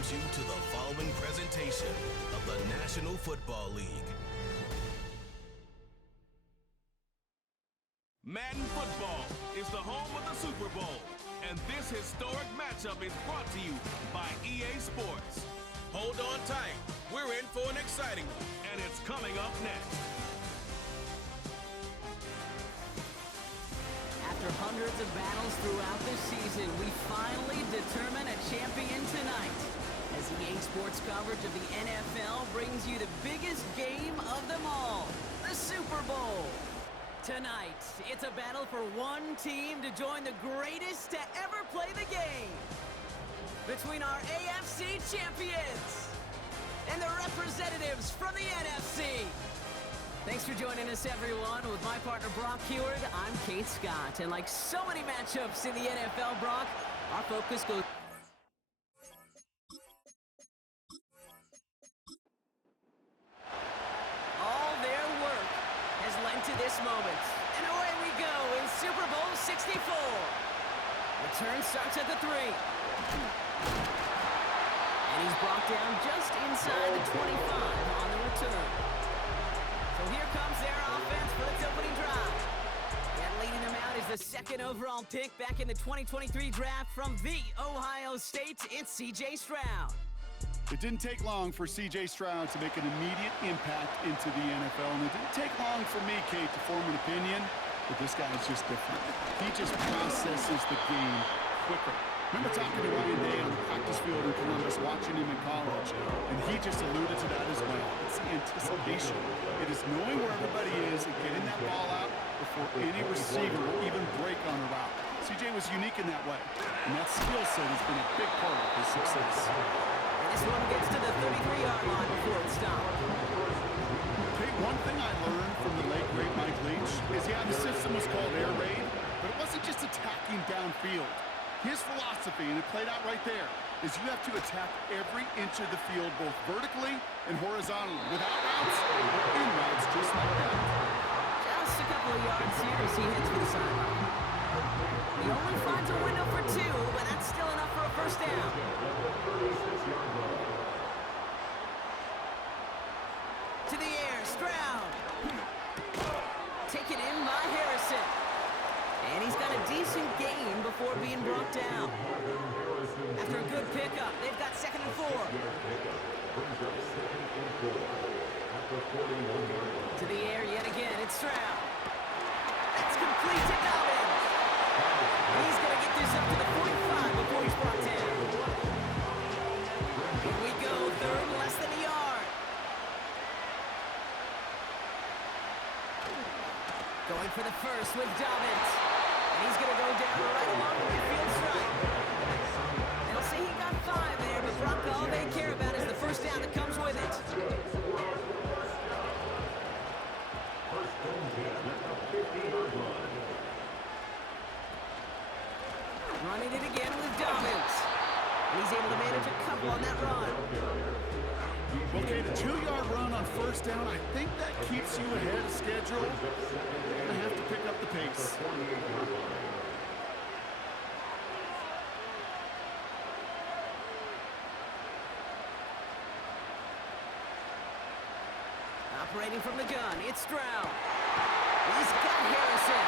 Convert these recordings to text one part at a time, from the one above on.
welcomes you to the following presentation of the National Football League. Madden Football is the home of the Super Bowl, and this historic matchup is brought to you by EA Sports. Hold on tight. We're in for an exciting one, and it's coming up next. After hundreds of battles throughout the season, we finally determine a champion tonight. As EA Sports coverage of the NFL brings you the biggest game of them all, the Super Bowl. Tonight, it's a battle for one team to join the greatest to ever play the game. Between our AFC champions and the representatives from the NFC. Thanks for joining us, everyone. With my partner, Brock Heward, I'm Kate Scott. And like so many matchups in the NFL, Brock, our focus goes... All their work has led to this moment. And away we go in Super Bowl 64. Return starts at the 3. And he's brought down just inside the 25 on the return. So here comes their offense for its opening drive. And leading them out is the second overall pick back in the 2023 draft from the Ohio State. It's C.J. Stroud. It didn't take long for C.J. Stroud to make an immediate impact into the NFL. And it didn't take long for me, Kate, to form an opinion, but this guy is just different. He just processes the game quicker. Remember talking to Ryan Day on the practice field in Columbus, watching him in college, and he just alluded to that as well. It's the anticipation. It is knowing where everybody is and getting that ball out before any receiver will even break on a route. CJ was unique in that way, and that skill set has been a big part of his success. And this one gets to the 33-yard line before it stopped. Hey, one thing I learned from the late, great Mike Leach is, yeah, the system was called air raid, but it wasn't just attacking downfield. His philosophy, and it played out right there, is you have to attack every inch of the field, both vertically and horizontally, without routes or in routes, just like that. Just a couple of yards here as he heads for the sideline. He only finds a window for 2, but that's still enough for a first down. To the air, Stroud. Taken in by Harrison. And he's got a decent gain before being brought down. After a good pickup, they've got 2nd and 4. To the air yet again, it's Stroud. That's complete to Dobbins. He's going to get this up to the 45 before he's brought down. Here we go, 3rd, less than a yard. Going for the first with Dobbins. He's going to go down right along the midfield stripe. They'll say he got 5 there, but Brock, all they care about is the first down that comes with it. Running it again with Dobbins. And he's able to manage a couple on that run. Okay, the 2-yard run on first down, I think that keeps you ahead of schedule. You're going to have to pick up the pace. Operating from the gun, it's Stroud. He's got Harrison.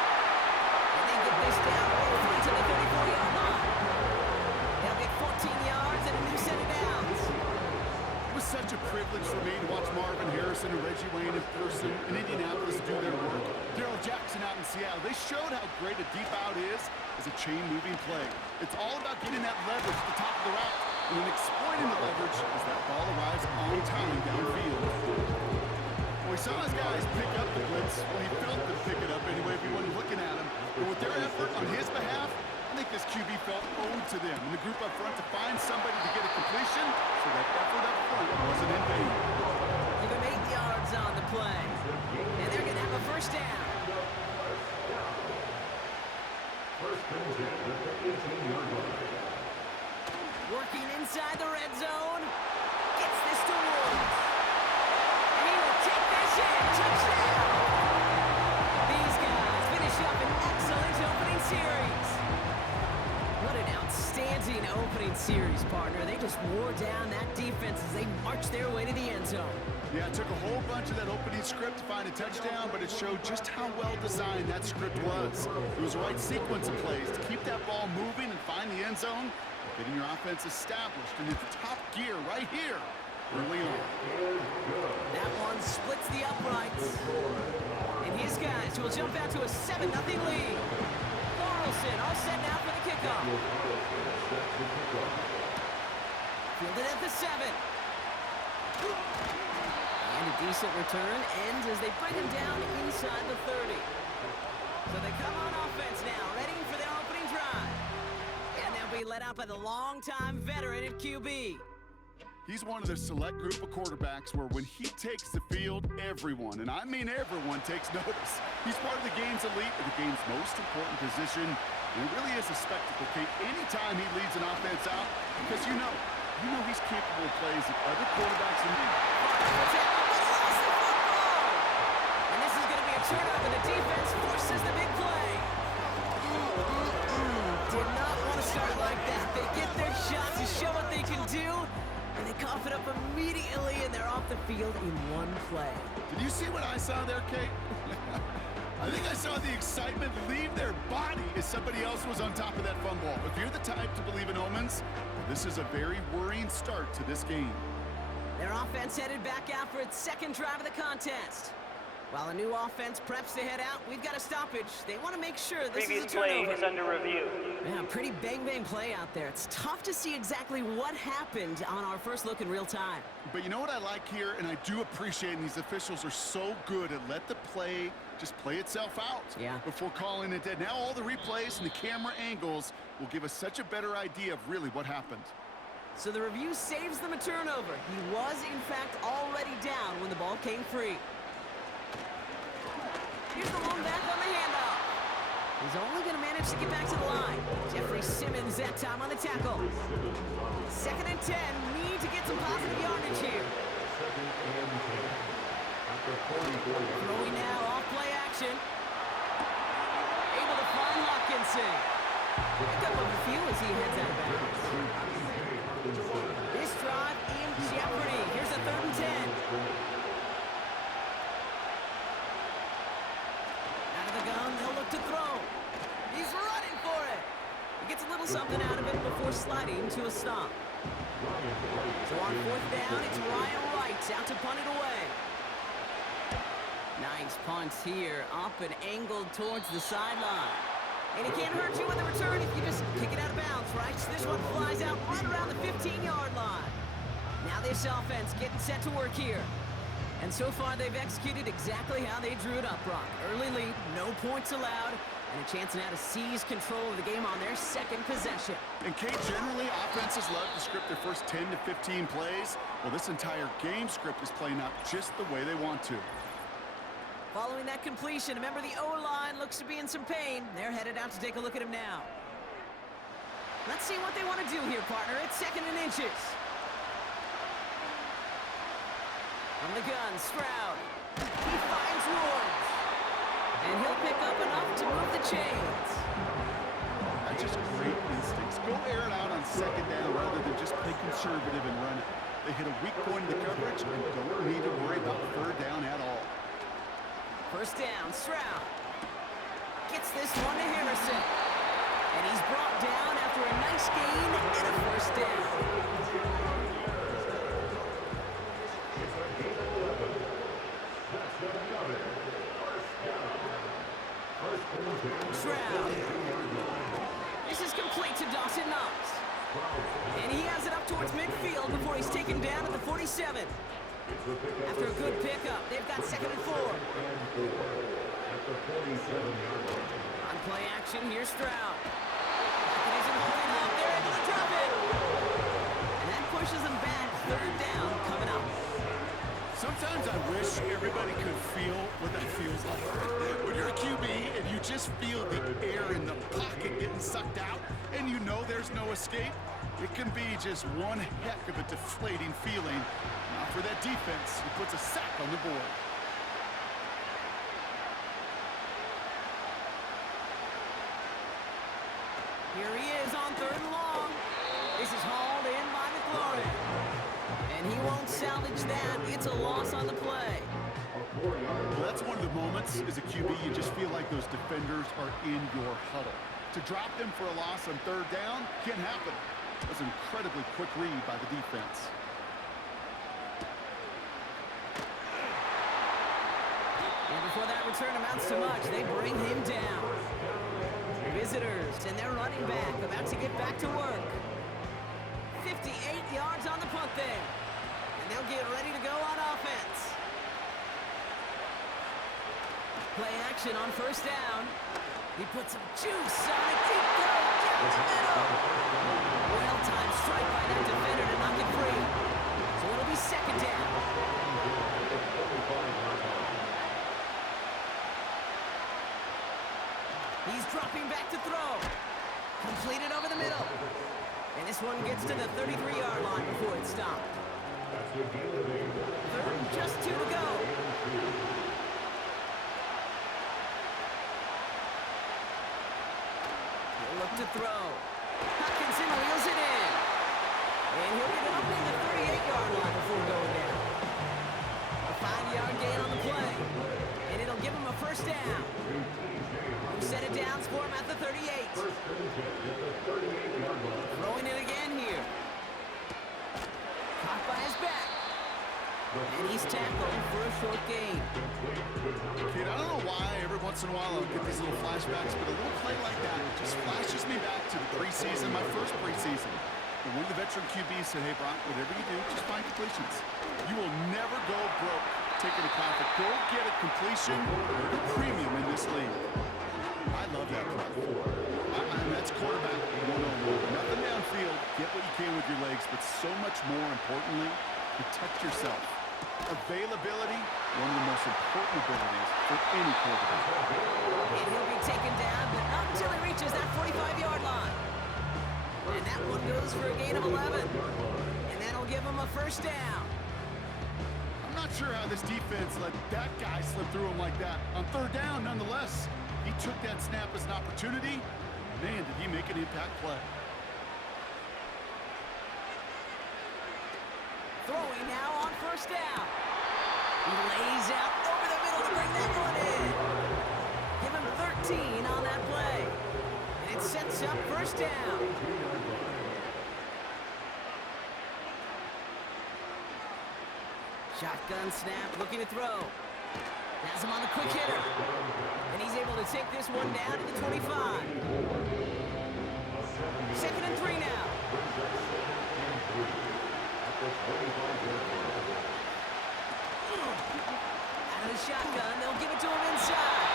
And they get this down right to the 34-yard line. They'll get 14 yards and a new set of downs. It was such a privilege for me to watch Marvin Harrison and Reggie Wayne in person in Indianapolis do their work. Darrell Jackson out in Seattle. They showed how great a deep out is as a chain-moving play. It's all about getting that leverage at the top of the route and then exploiting the leverage as that ball arrives on time downfield. We saw his guys pick up the blitz. Well, he felt them pick it up anyway if he wasn't looking at him. But with their effort on his behalf, I think this QB felt owed to them and the group up front to find somebody to get a completion, so that effort up front wasn't in vain. Give him 8 yards on the play. And they're going to have a first down. Working inside the red zone. Gets this to Woods. And he will take this in. Touchdown. These guys finish up an excellent opening series. What an outstanding Outstanding opening series, partner. They just wore down that defense as they marched their way to the end zone. Yeah, it took a whole bunch of that opening script to find a touchdown, but it showed just how well designed that script was. It was the right sequence of plays to keep that ball moving and find the end zone, getting your offense established into top gear right here early on. That one splits the uprights. And his guys will jump out to a 7-0 lead. Carlson all set now for the kickoff. Fielded at the 7. And a decent return ends as they bring him down inside the 30. So they come on offense now, ready for their opening drive. And they'll be led out by the longtime veteran at QB. He's one of the select group of quarterbacks where when he takes the field, everyone, and I mean everyone, takes notice. He's part of the game's elite and the game's most important position. And it really is a spectacle, Kate, anytime he leads an offense out, because you know he's capable of plays that other quarterbacks in the league. And this is going to be a turnover. The defense forces the big play. Did not want to start like that. They get their shot to show what they can do. And they cough it up immediately, and they're off the field in one play. Did you see what I saw there, Kate? I think I saw the excitement leave their body as somebody else was on top of that fumble. If you're the type to believe in omens, this is a very worrying start to this game. Their offense headed back out for its second drive of the contest. While a new offense preps to head out, we've got a stoppage. They want to make sure this is a turnover. Previous play is under review. Yeah, pretty bang-bang play out there. It's tough to see exactly what happened on our first look in real time. But you know what I like here, and I do appreciate, and these officials are so good at let the play just play itself out before calling it dead. Now all the replays and the camera angles will give us such a better idea of really what happened. So the review saves them a turnover. He was, in fact, already down when the ball came free. Here's the lone back on the handoff. He's only going to manage to get back to the line. Jeffrey Simmons that time on the tackle. 2nd and 10. Need to get some positive yardage here. Throwing now off play action. Able to find Hawkinson. Pick up a few as he heads out of bounds. This drive in jeopardy. Here's a 3rd and 10. They'll look to throw. He's running for it. He gets a little something out of it before sliding to a stop. So on 4th down, it's Ryan Wright out to punt it away. Nice punt here, up and angled towards the sideline. And it can't hurt you with the return if you just kick it out of bounds, right? So this one flies out right around the 15-yard line. Now this offense getting set to work here. And so far, they've executed exactly how they drew it up, Brock. Early lead, no points allowed, and a chance now to seize control of the game on their second possession. And Kate, generally, offenses love to script their first 10 to 15 plays. Well, this entire game script is playing out just the way they want to. Following that completion, remember the O-line looks to be in some pain. They're headed out to take a look at him now. Let's see what they want to do here, partner. It's 2nd and inches. From the gun, Stroud. He finds Woods. And he'll pick up enough to move the chains. That's just great instincts. Go air it out on 2nd down rather than just play conservative and run it. They hit a weak point in the coverage and don't need to worry about 3rd down at all. 1st down, Stroud. Gets this one to Harrison. And he's brought down after a nice gain and a 1st down. Stroud. This is complete to Dawson Knox. And he has it up towards midfield before he's taken down at the 47. After a good pickup, they've got 2nd and 4. On play action, here's Stroud. And he's holding up. They're able to drop it. And that pushes them back. 3rd down coming up. Sometimes I wish everybody could feel what that feels like. When you're a QB and you just feel the air in the pocket getting sucked out and you know there's no escape, it can be just one heck of a deflating feeling. Now for that defense, it puts a sack on the board. Here he is on 3rd and long. that. It's a loss on the play. Well, that's one of the moments as a QB you just feel like those defenders are in your huddle. To drop them for a loss on third down can't happen. That was an incredibly quick read by the defense. And before that return amounts to much, they bring him down. Visitors and their running back about to get back to work. 58 yards on the punt there. And they'll get ready to go on offense. Play action on first down. He puts some juice on a deep throw down the middle. Well-timed strike by that defender to knock it free. So it'll be second down. He's dropping back to throw. Completed over the middle. And this one gets to the 33-yard line before it's stopped. Third and just 2 to go. He'll look to throw. Hutchinson wheels it in. And he'll get it up in the 38-yard line before going down. A 5-yard gain on the play. And it'll give him a first down. Set it down for him at the 38. Throwing it again here. Caught by his back. And he's tackled for a short gain. Kid, I don't know why every once in a while I'll get these little flashbacks, but a little play like that just flashes me back to the preseason, my first preseason. And one of the veteran QBs said, hey, Brock, whatever you do, just find completions. You will never go broke taking a profit. Go get a completion or a premium in this league. I love that play. That's quarterback 101. Nothing downfield. Get what you can with your legs, but so much more importantly, protect yourself. Availability, one of the most important abilities for any quarterback. And he'll be taken down, but not until he reaches that 45-yard line. And that one goes for a gain of 11. And that'll give him a first down. I'm not sure how this defense let that guy slip through him like that. On third down, nonetheless. He took that snap as an opportunity. Man, did he make an impact play. Throwing now on first down. He lays out over the middle to bring that one in. Give him 13 on that play. And it sets up first down. Shotgun snap, looking to throw. Has him on the quick hitter. And he's able to take this one down to the 25. Second and 3 now. Out of the shotgun, they'll give it to him inside.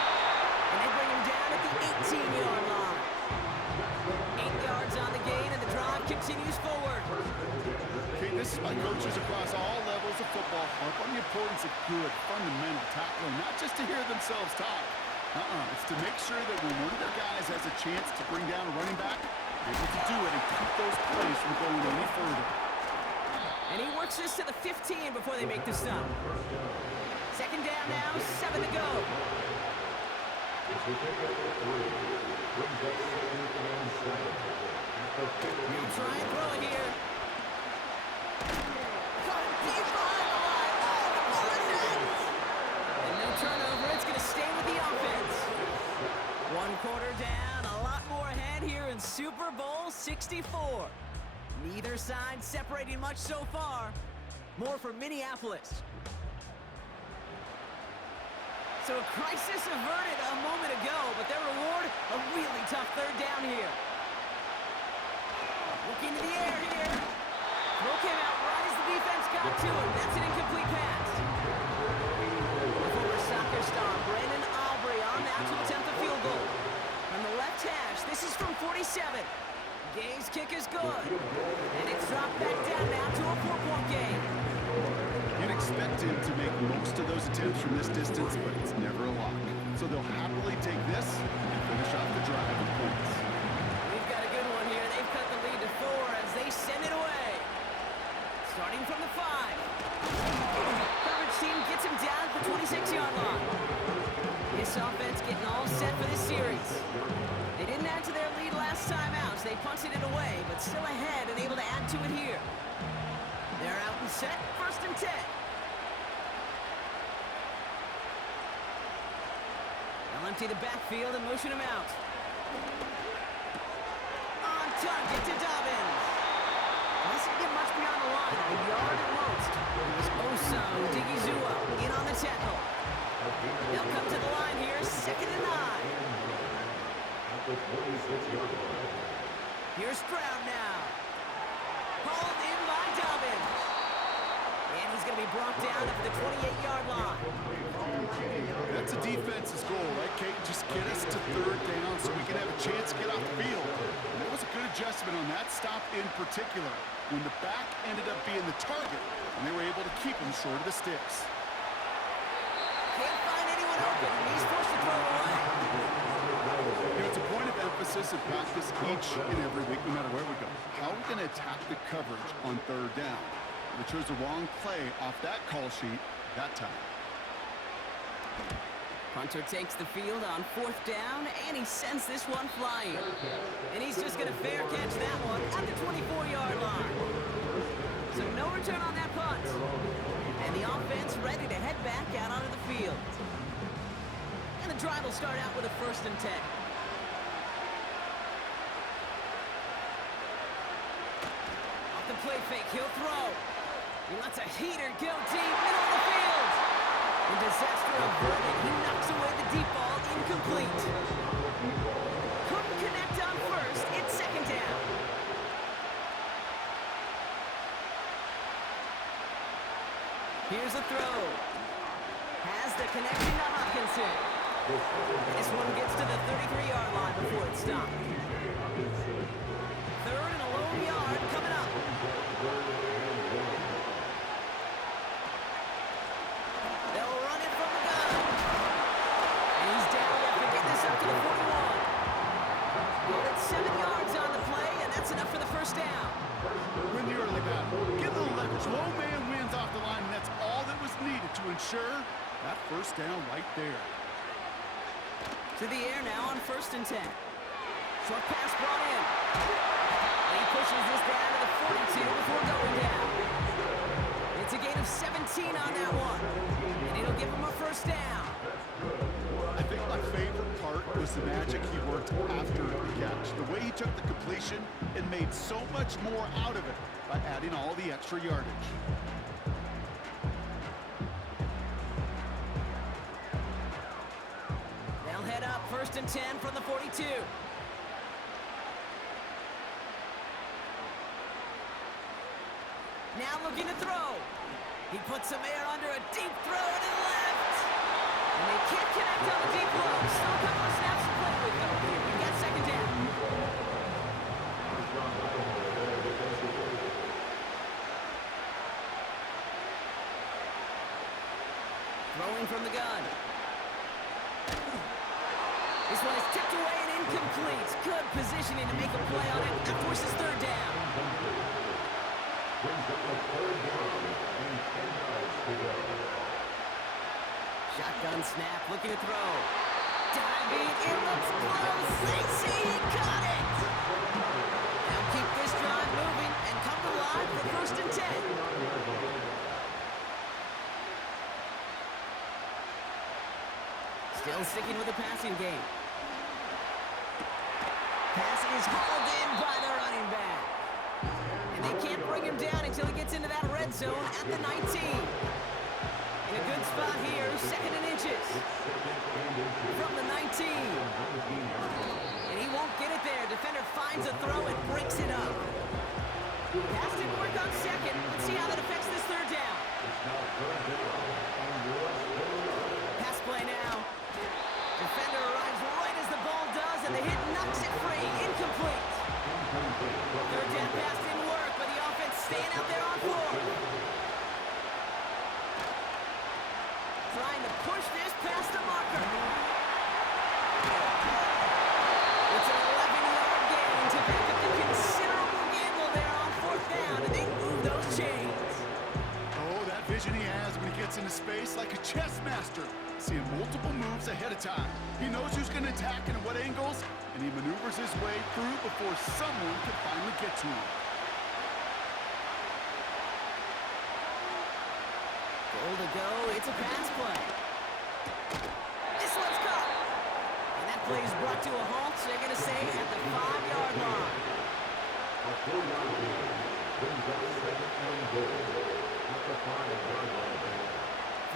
And they bring him down at the 18-yard line. 8 yards on the gain, and the drive continues forward. Okay, this is why coaches across all levels of football harp on the importance of good, fundamental tackling, not just to hear themselves talk. It's to make sure that when one of their guys has a chance to bring down a running back, they're able to do it and keep those plays from going any further. And he works this to the 15 before they make the stop. Second down now, 7 to go. He'll try and throw it here. Caught him deep behind the line. Oh, the ball is out. And no turnover. It's going to stay with the offense. 1 quarter down, a lot more ahead here in Super Bowl 64. Neither side separating much so far. More for Minneapolis. So a crisis averted a moment ago, but their reward, a really tough third down here. Looking to the air here. Throw came out right as the defense got to him. That's an incomplete pass. The former soccer star Brandon Aubrey on now to attempt the field goal. From the left hash, this is from 47. Gay's kick is good. And it's dropped back down now to a 4-point game. You'd expect him to make most of those attempts from this distance, but it's never a lock. So they'll happily take this and finish off the drive with points. We've got a good one here. They've cut the lead to 4 as they send it away. Starting from the 5. Coverage team gets him down at the 26-yard line. This offense getting all set for this series. They didn't add to their lead last time out, so they punted it away, but still ahead and able to add to it here. They're out and set, 1st and 10. empty the backfield and motion him out. On target to Dobbins. Doesn't get much beyond the line, a yard at most. It was Osung Digizua in on the tackle. They'll come to the line here, 2nd and 9. Here's Stroud now. Hauled in by Dobbins. And he's going to be brought down at the 28-yard line. That's a defense's goal, right, Kate? Just get us to 3rd down so we can have a chance to get off the field. And that was a good adjustment on that stop in particular, when the back ended up being the target, and they were able to keep him short of the sticks. Can't find anyone open, and he's forced to throw away. You know, it's a point of emphasis in practice each and every week, no matter where we go. How are we going to attack the coverage on 3rd down? We chose the wrong play off that call sheet that time. Punter takes the field on 4th down, and he sends this one flying. And he's just going to fair catch that one at the 24-yard line. So no return on that punt. And the offense ready to head back out onto the field. And the drive will start out with a 1st and 10. Off the play fake, he'll throw. He lets a heater go deep, middle of the field. And disaster averted. He knocks away the deep ball, incomplete. Couldn't connect on 1st. It's 2nd down. Here's a throw. Has the connection to Hopkinson. This one gets to the 33-yard line before it's stopped. 3rd and a lone yard coming up. They'll run it from the gun. And he's down after getting this up to the 41. Well, it's 7 yards on the play, and that's enough for the 1st down. Win the early battle. Get a little leverage. Low man wins off the line, and that's all that was needed to ensure that 1st down right there. To the air now on 1st and 10. Short pass brought in. And he pushes this down to the 42 before going down. It's a gain of 17 on that one. And it'll give him a 1st down. I think my favorite part was the magic he worked after the catch. The way he took the completion and made so much more out of it by adding all the extra yardage. They'll head up 1st and 10 from the 42. Now looking to throw. He puts some air under a deep throw to the left. And they can't connect on the deep low. Still a couple of snaps to play with, though. We've got 2nd down. Throwing from the gun. This one is tipped away and incomplete. Good positioning to make a play on it. That forces 3rd down. Shotgun snap, looking to throw. Diving, it looks close. They see he caught it. They'll keep this drive moving and come to line for 1st and 10. Still sticking with the passing game. Pass is hauled in by the running back. And they can't bring him down until he gets into that red zone at the 19. In a good spot here, 2nd and inches. From the 19. And he won't get it there. Defender finds a throw and breaks it up. Pass didn't work on 2nd. Let's see how that affects this 3rd down. Pass play now. Defender arrives right as the ball does, and the hit knocks it free. Incomplete. 3rd down pass didn't work, but the offense staying out there on 4th. Trying to push this past the marker. It's an 11-yard gain to back up the considerable gamble there on 4th down, and they move those chains. Oh, that vision he has when he gets into space like a chess master. Seeing multiple moves ahead of time. He knows who's going to attack and at what angles, and he maneuvers his way through before someone can finally get to him. Goal to go, it's a pass play. This one's caught. play is brought to a halt, so they're going to stay at the 5-yard line.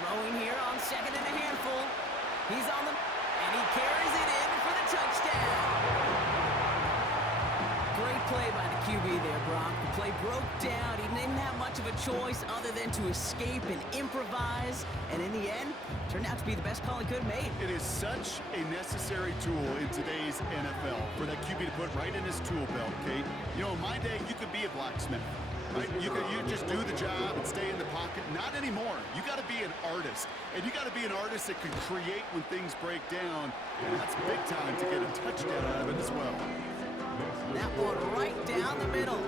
Throwing here on second and a handful. He's on the... and he carries it in for the touchdown. Great play by the QB there, Brock. The play broke down. He didn't have much of a choice other than to escape and improvise. And in the end, turned out to be the best call he could have made. It is such a necessary tool in today's NFL for that QB to put right in his tool belt, Kate. You know, in my day, you could be a blacksmith. Right? You just do the job and stay in the pocket. Not anymore. You got to be an artist. And you got to be an artist that can create when things break down. And that's big time to get a touchdown out of it as well. That one right down the middle.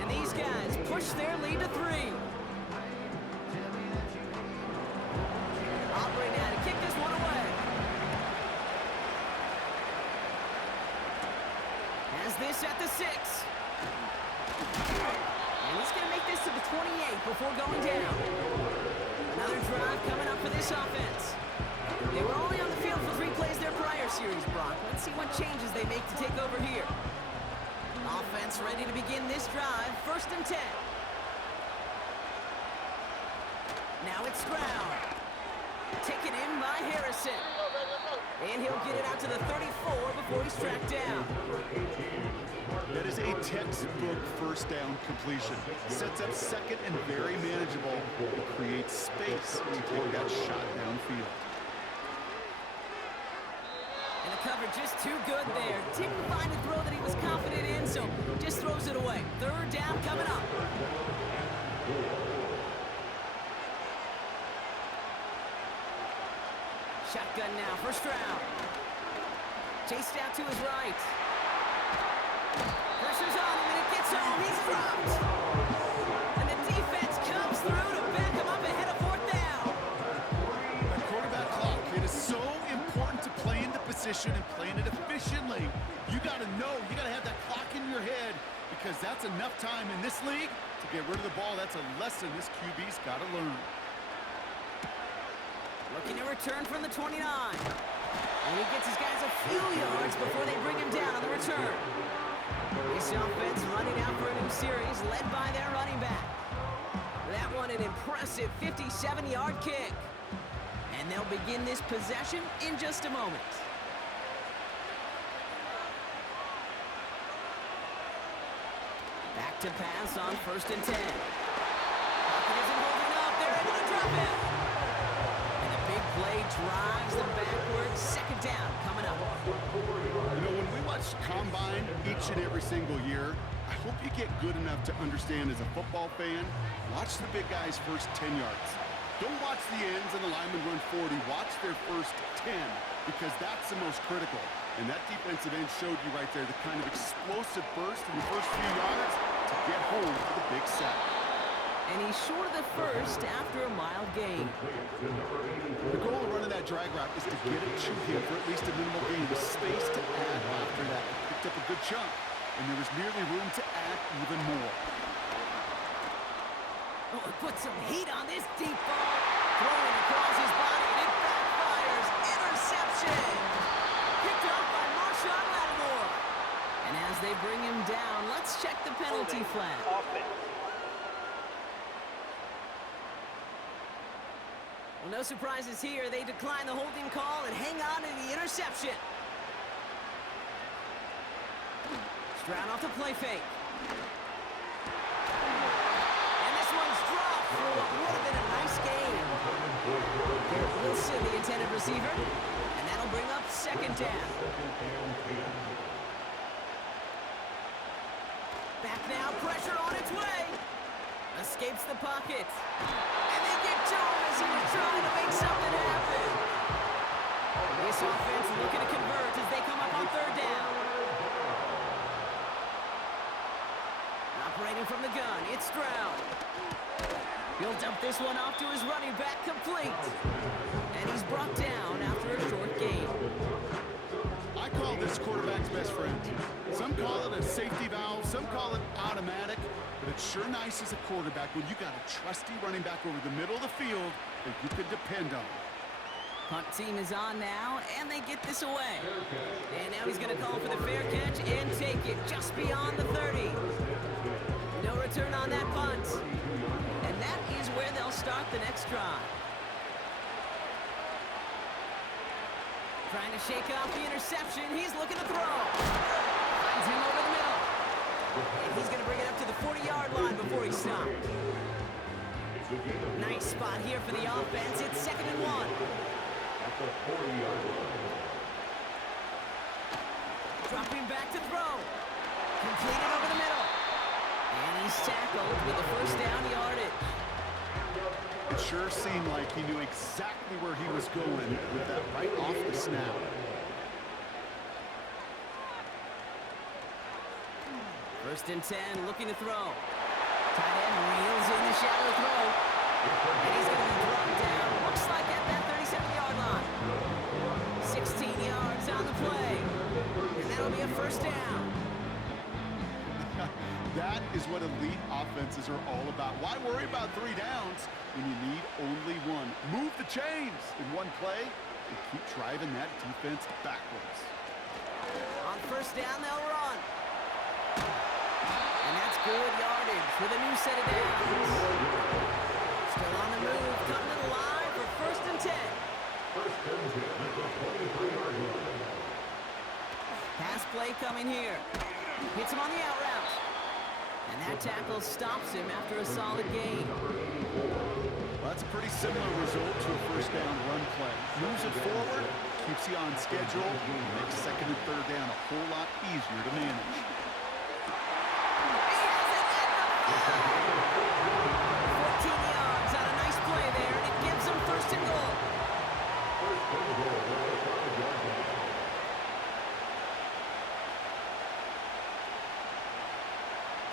And these guys push their lead to 3. Aubrey now to kick this one away. Has this at the 6. And he's going to make this to the 28 before going down. Another drive coming up for this offense. They were only on the field for 3 plays their prior series, Brock. Let's see what changes they make to take over here. Offense ready to begin this drive. 1st and 10. Now it's Stroud. Taken in by Harrison. And he'll get it out to the 34 before he's tracked down. That is a textbook first down completion. Sets up second and very manageable. It creates space to take that shot downfield. And the cover just too good there. Didn't find a throw that he was confident in, so just throws it away. 3rd down coming up. Shotgun now for Stroud. Chased out to his right. Pressure's on him, and it gets home. He's dropped. And the defense comes through to back him up ahead of 4th down. The quarterback clock, it is so important to play into position and playing it efficiently. You got to know, you got to have that clock in your head because that's enough time in this league to get rid of the ball. That's a lesson this QB's got to learn. Looking to return from the 29. And he gets his guys a few yards before they bring him down on the return. This offense running out for a new series, led by their running back. That one an impressive 57-yard kick. And they'll begin this possession in just a moment. Back to pass on 1st and 10. Pocket isn't holding up. They're able to drop it. And the big play drives them backwards. 2nd down coming up. You know, when we watch Combine each and every single year, I hope you get good enough to understand as a football fan, watch the big guys' first 10 yards. Don't watch the ends and the linemen run 40. Watch their first 10 because that's the most critical. And that defensive end showed you right there the kind of explosive burst in the first few yards to get home for the big sack. And he's short of the first after a mild gain. The goal of running that drag route is to get it to him for at least a minimal gain with space to add after that. He picked up a good chunk, and there was nearly room to add even more. Oh, put some heat on this deep ball. Throwing across his body, and it backfires. Interception. Picked up by Marshawn Lattimore. And as they bring him down, let's check the penalty flag. Well, no surprises here. They decline the holding call and hang on to the interception. Stroud off the play fake. And this one's dropped for what would have been a nice game. Garrett Wilson, the intended receiver. And that'll bring up 2nd down. Back now, pressure on its way. Escapes the pocket. And they get to him as he was trying to make something happen. This offense looking to convert as they come up on 3rd down. Operating from the gun, it's Stroud. He'll dump this one off to his running back, complete. And he's brought down after a short gain. I call this quarterback's best friend. Some call it a safety valve, some call it automatic, but it's sure nice as a quarterback when you got a trusty running back over the middle of the field that you can depend on. Punt team is on now, and they get this away. And now he's going to call for the fair catch and take it just beyond the 30. No return on that punt. And that is where they'll start the next drive. Trying to shake off the interception. He's looking to throw. Finds him over the middle. And he's going to bring it up to the 40-yard line before he stopped. Nice spot here for the offense. It's 2nd and 1. At the 40-yard line. Dropping back to throw. Completed over the middle. And he's tackled with a first down yardage. It sure seemed like he knew exactly where he was going with that right off the snap. First and 10, looking to throw. Tight end reels in the shallow throw. And he's going to be brought down. Looks like at that 37-yard line. 16 yards on the play. And that'll be a first down. That is what elite offenses are all about. Why worry about 3 downs when you need only one? Move the chains in one play and keep driving that defense backwards. On first down, they'll run. And that's good yardage with a new set of downs. Still on the move, coming to the line for first and 10. First and 10 at the 23-yard line. Pass play coming here. Hits him on the out route. And that tackle stops him after a solid gain. Well, that's a pretty similar result to a first down run play. Moves it forward, keeps you on schedule, makes 2nd and 3rd down a whole lot easier to manage. 14 yards on a nice play there, and it gives him first and goal. First and goal at the 5-yard line.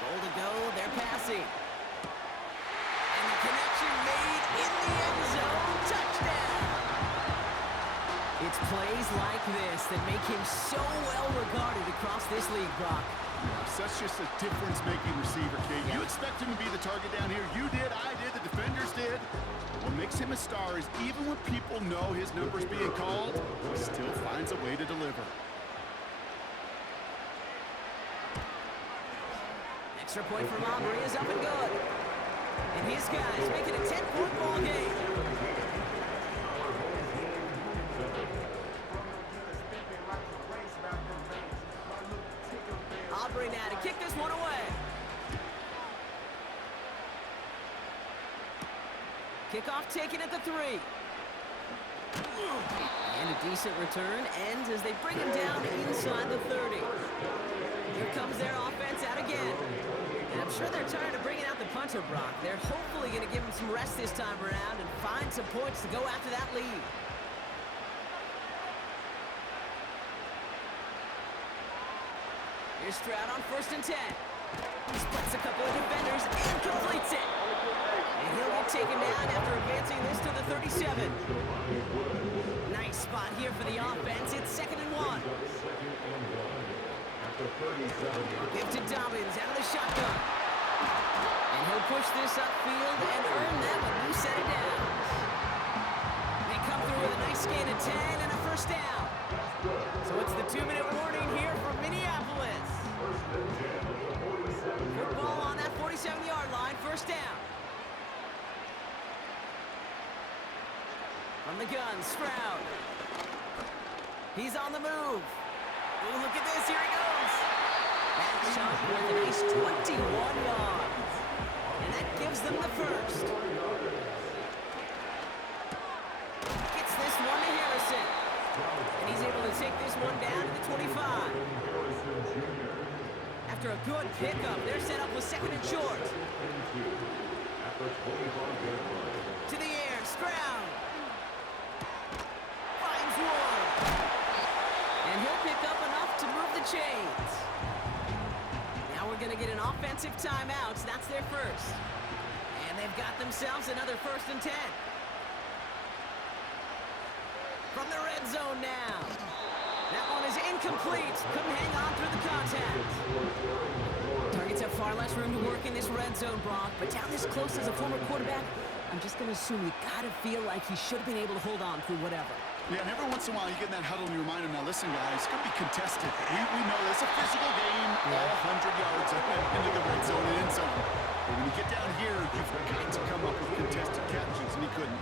Goal to go, they're passing. And the connection made in the end zone. Touchdown! It's plays like this that make him so well regarded across this league, Brock. Such just a difference-making receiver, Kate. You expect him to be the target down here. You did, I did, the defenders did. What makes him a star is even when people know his number's being called, he still finds a way to deliver. Extra point from Aubrey is up and good. And his guys make it a 10-point ball game. Aubrey now to kick this one away. Kickoff taken at the 3. And a decent return ends as they bring him down inside the 30. Here comes their offense out again. And I'm sure they're tired of bringing out the punter, Brock. They're hopefully going to give him some rest this time around and find some points to go after that lead. Here's Stroud on first and 10. He splits a couple of defenders and completes it. And he'll get taken down after advancing this to the 37. Nice spot here for the offense. It's 2nd and 1. Give to Dobbins out of the shotgun. And he'll push this upfield and earn them a new set of downs. They come through with a nice gain of 10 and a first down. So it's the 2-minute warning here from Minneapolis. Football on that 47-yard line, first down. From the gun, Stroud. He's on the move. Ooh, look at this, here he goes. That's shot with a nice 21 yards. And that gives them the first. Gets this one to Harrison. And he's able to take this one down to the 25. After a good pickup, they're set up with 2nd and short. To the air, Stroud. Finds one. And he'll pick up enough to move the chains. Now we're going to get an offensive timeout. That's their first. And they've got themselves another first and 10. From the red zone now. That one is incomplete. Couldn't hang on through the contact. Targets have far less room to work in this red zone, Brock. But down this close as a former quarterback, I'm just going to assume you got to feel like he should have been able to hold on through whatever. Yeah, and every once in a while you get in that huddle and you remind him, now listen, guys, it's going to be contested. We know this is a physical game, all 100 yards into the red zone and end zone. But when you get down here, you've got to come up with contested catches, and he couldn't.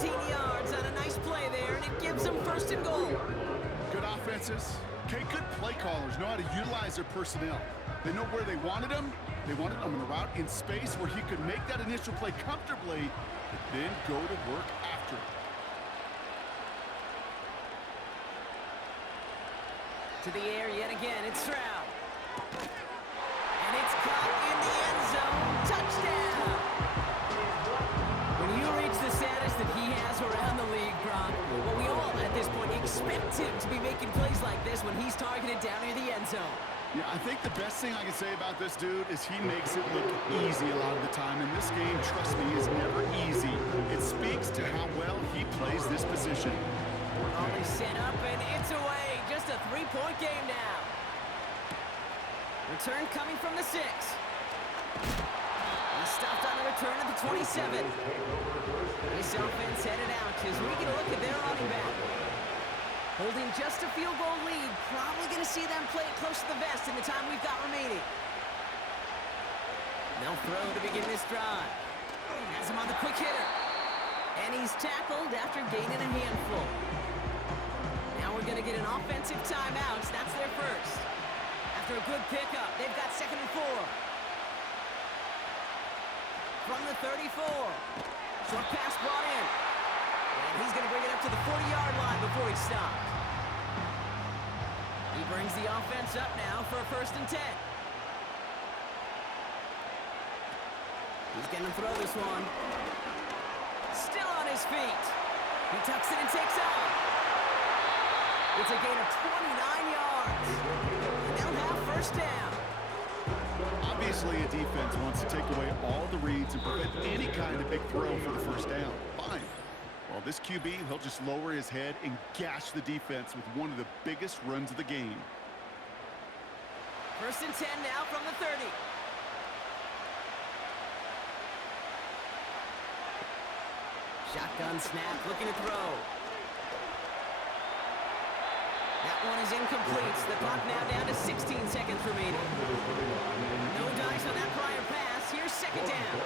14 yards on a nice play there, and it gives them first and goal. Good offenses. Okay, good play callers know how to utilize their personnel. They know where they wanted him. They wanted him in a route in space where he could make that initial play comfortably, but then go to work after it. To the air yet again, it's Stroud. And it's caught in the end zone. Touchdown! When you reach the status that he has around the league, Gronk, well, we all at this point expect him to be making plays like this when he's targeted down near the end zone. Yeah, I think the best thing I can say about this dude is he makes it look easy a lot of the time. And this game, trust me, is never easy. It speaks to how well he plays this position. Only set up and it's away. Just a 3-point game now. Return coming from the 6. He stopped on the return at the 27. This offense headed out as we get a look at their running back. Holding just a field goal lead. Probably going to see them play it close to the vest in the time we've got remaining. They'll throw to begin this drive. Has him on the quick hitter. And he's tackled after gaining a handful. Now we're going to get an offensive timeout. That's their first. After a good pickup, they've got 2nd and 4. From the 34. Short pass brought in. And he's going to bring it up to the 40-yard line before he stopped. He brings the offense up now for a 1st and 10. He's going to throw this one. Still on his feet. He tucks it and takes off. It's a gain of 29 yards. And they'll have 1st down. Obviously, a defense wants to take away all the reads and prevent any kind of big throw for the 1st down. Fine. Well, this QB, he'll just lower his head and gash the defense with one of the biggest runs of the game. 1st and 10 now from the 30. Shotgun snap, looking to throw. That one is incomplete. The clock now down to 16 seconds remaining. No dice on that prior pass. Here's 2nd down.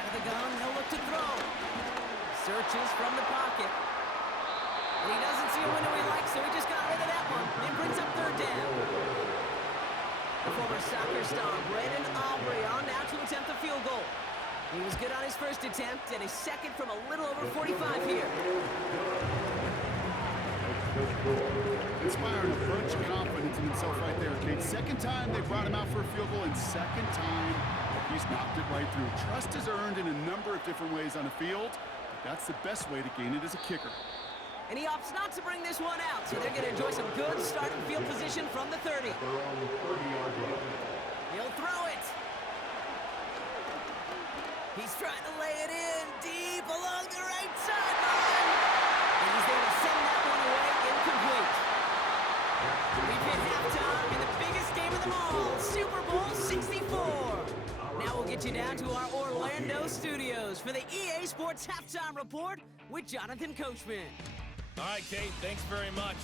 Out of the gun, no look to throw. Searches from the pocket. And he doesn't see a window he likes, so he just got rid of that one. And brings up 3rd down. The former soccer star, Brandon Aubrey, on now to attempt the field goal. He was good on his 1st attempt, and his 2nd from a little over 45 here. Inspiring a bunch of confidence in himself right there, Kate. 2nd time they brought him out for a field goal, and 2nd time he's knocked it right through. Trust is earned in a number of different ways on the field, but that's the best way to gain it as a kicker. And he opts not to bring this one out, so they're going to enjoy some good starting field position from the 30. He'll throw it. He's trying to lay it in deep along the right sideline. And he's there to send that one away incomplete. We've hit halftime in the biggest game of them all, Super Bowl 64. Now we'll get you down to our Orlando studios for the EA Sports Halftime Report with Jonathan Coachman. All right, Kate, thanks very much.